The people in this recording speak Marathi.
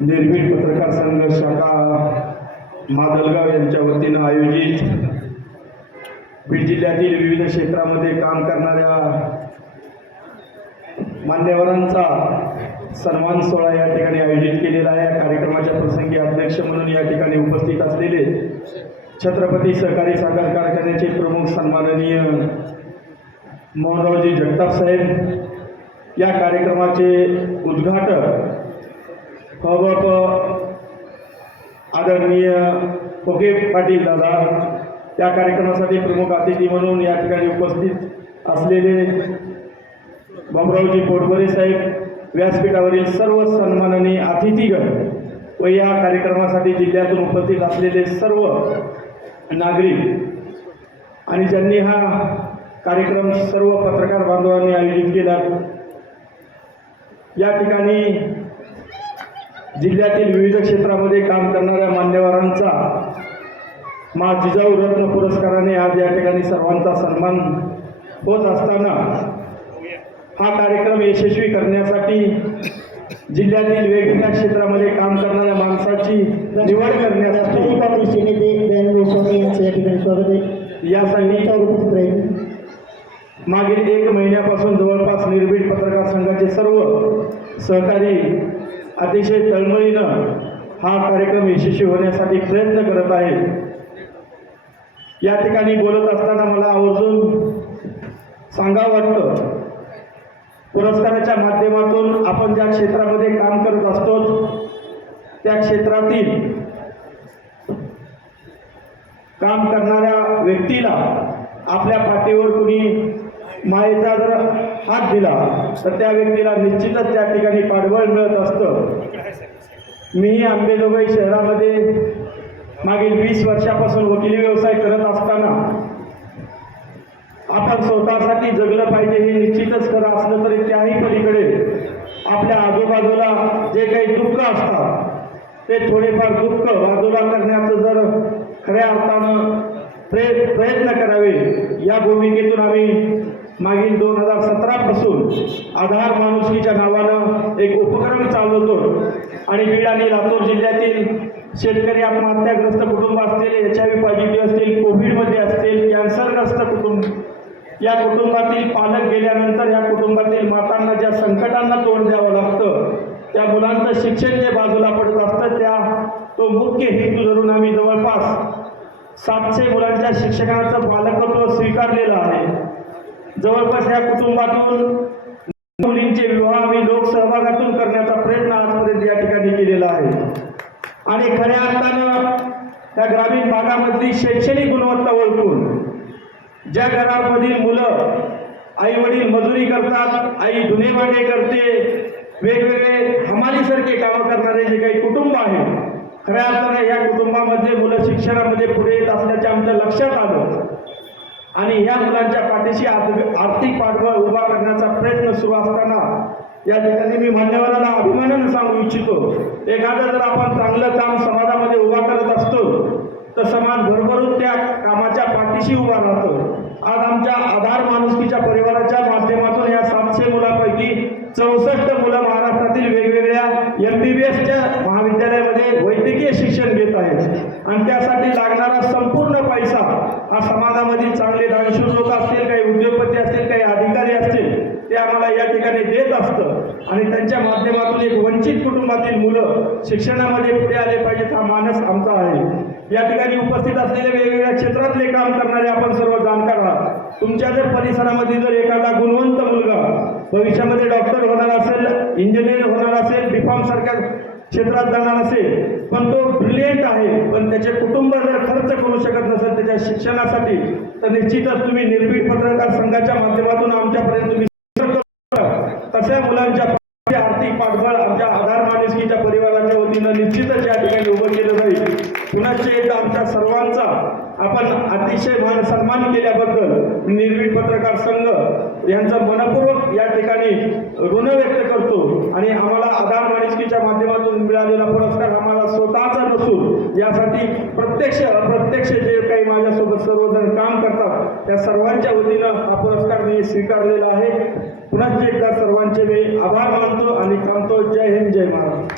निर्भीड पत्रकार संघ शाखा मादलगाव यांच्या वतीनं आयोजित बीड जिल्ह्यातील विविध क्षेत्रामध्ये काम करणाऱ्या मान्यवरांचा सन्मान सोहळा या ठिकाणी आयोजित केलेला आहे. या कार्यक्रमाच्या प्रसंगी अध्यक्ष म्हणून या ठिकाणी उपस्थित असलेले छत्रपती सहकारी साखर कारखान्याचे प्रमुख सन्माननीय मोहनरावजी जगताप साहेब या कार्यक्रमाचे हवप आदरणीय कोके पाटील दादा त्या कार्यक्रमासाठी प्रमुख अतिथी म्हणून या ठिकाणी उपस्थित असलेले बाबुरावजी पोटबरे साहेब व्यासपीठावरील सर्व सन्माननीय अतिथीगण व या कार्यक्रमासाठी जिल्ह्यातून उपस्थित असलेले सर्व नागरिक आणि ज्यांनी हा कार्यक्रम सर्व पत्रकार बांधवांनी आयोजित केला या ठिकाणी जिल्ह्यातील विविध क्षेत्रामध्ये काम करणाऱ्या मान्यवरांचा मा जिजाऊ रत्न पुरस्काराने आज या ठिकाणी सर्वांचा सन्मान होत असताना हा कार्यक्रम यशस्वी करण्यासाठी जिल्ह्यातील वेगवेगळ्या क्षेत्रामध्ये काम करणाऱ्या माणसाची निवड करण्यासाठी नेते गोस्वामी यांचं या ठिकाणी स्वागत आहे यासाठी उपस्थित राहील मागील एक महिन्यापासून जवळपास निर्भीड पत्रकार संघाचे सर्व सहकारी अतिशय तळमळीनं हा कार्यक्रम यशस्वी होण्यासाठी प्रयत्न करत आहे. या ठिकाणी बोलत असताना मला आवर्जून सांगावं वाटतं पुरस्काराच्या माध्यमातून आपण ज्या क्षेत्रामध्ये काम करत असतो त्या क्षेत्रातील काम करणाऱ्या व्यक्तीला आपल्या पाठीवर कुणी मायेचा जर हात दिला तर त्या व्यक्तीला निश्चितच त्या ठिकाणी पाठबळ मिळत असतं. मी आंबेजोगाई शहरामध्ये मागील वीस वर्षापासून वकिली व्यवसाय करत असताना आपण स्वतःसाठी जगलं पाहिजे हे निश्चितच खरं असलं तरी त्याही पलीकडे आपल्या आजूबाजूला जे काही दुःख असतात ते थोडेफार दुःख बाजूला करण्याचं जर खऱ्या अर्थानं प्रय प्रयत्न करावे या भूमिकेतून आम्ही मागील दोन हजार सतरापासून आधार माणुसकीच्या नावानं एक उपक्रम चालवतो आणि बीड आणि लातूर जिल्ह्यातील शेतकरी आत्महत्याग्रस्त कुटुंब असतील एच आय व्ही पॉझिटिव्ह असतील कोविडमध्ये असतील कॅन्सरग्रस्त कुटुंब या कुटुंबातील पालक गेल्यानंतर या कुटुंबातील मातांना ज्या संकटांना तोंड द्यावं लागतं त्या मुलांचं शिक्षण जे बाजूला पडत असतं त्या तो मुख्य हेतू धरून आम्ही जवळपास सातशे मुलांच्या शिक्षकांचं पालकत्व स्वीकारलेलं आहे. जवळपास या कुटुंबातून मुलींचे विवाह आम्ही लोकसहभागातून करण्याचा प्रयत्न आजपर्यंत या ठिकाणी केलेला आहे. आणि खऱ्या अर्थानं त्या ग्रामीण भागामधली शैक्षणिक गुणवत्ता ओळखून ज्या घरामधील मुलं आई वडील मजुरी करतात आई धुणेभांडे करते वेगवेगळे हमालीसारखे कामं करणारे जे काही कुटुंब आहे खऱ्या अर्थानं या कुटुंबामध्ये मुलं शिक्षणामध्ये पुढे येत असल्याचे आमच्या लक्षात आलं. आणि ह्या मुलांच्या पाठीशी आर्थिक पाठबळ उभा करण्याचा प्रयत्न सुरू असताना या ठिकाणी मी मान्यवरांना अभिमानानं सांगू इच्छितो. एखादं जर आपण चांगलं काम समाजामध्ये उभा करत असतो तर समाज भरभरून त्या कामाच्या पाठीशी उभा राहतो. आज आमच्या आधार माणुसकीच्या परिवाराच्या माध्यमातून या सातशे मुलांपैकी चौसष्ट मुलं महाराष्ट्रातील वेगवेगळ्या एम बी बी एसच्या महाविद्यालयामध्ये वैद्यकीय शिक्षण घेत आहेत. आणि त्यासाठी लागणारा संप पैसा हा समाजामध्ये चांगले दानशूर लोक असतील काही उद्योगपती असतील काही अधिकारी असतील ते आम्हाला या ठिकाणी देत असतं आणि त्यांच्या माध्यमातून एक वंचित कुटुंबातील मुलं शिक्षणामध्ये पुढे आले पाहिजेत हा मानस आमचा आहे. या ठिकाणी उपस्थित असलेले वेगवेगळ्या क्षेत्रातले काम करणारे आपण सर्व जाणकार आहात. तुमच्या जर परिसरामध्ये जर एखादा गुणवंत मुलगा भविष्यामध्ये डॉक्टर होणार असेल इंजिनियर होणार असेल बीफॉर्म सारख्या क्षेत्रात जाणार असेल पण तो ब्रिलियंट आहे पण त्याचे कुटुंब जर खर्च करू शकत नसेल त्याच्या शिक्षणासाठी तर निश्चितच तुम्ही निर्भीड पत्रकार संघाच्या माध्यमातून आमच्यापर्यंत तुम्ही तशा मुलांच्या पाठीशी आर्थिक पाठबळ आमच्या आधार माणुसकीच्या परिवाराच्या वतीनं निश्चितच या ठिकाणी उभं केलं जाईल पुन्हा एकदा आमच्या सर्वांचा आपण अतिशय मान सन्मान केल्याबद्दल निर्भीड पत्रकार संघ यांचा मनपूर्वक या ठिकाणी ऋण व्यक्त करतो आणि आम्हाला आधार माणिसकीच्या माध्यमातून मिळालेला पुरस्कार आम्हाला स्वतःचा नसून यासाठी प्रत्यक्ष अप्रत्यक्ष जे काही माझ्यासोबत सर्वजण काम करतात त्या सर्वांच्या वतीनं हा पुरस्कार मी स्वीकारलेला आहे. पुन्हा एकदा सर्वांचे मी आभार मानतो आणि थांबतो. जय हिंद जय महाराज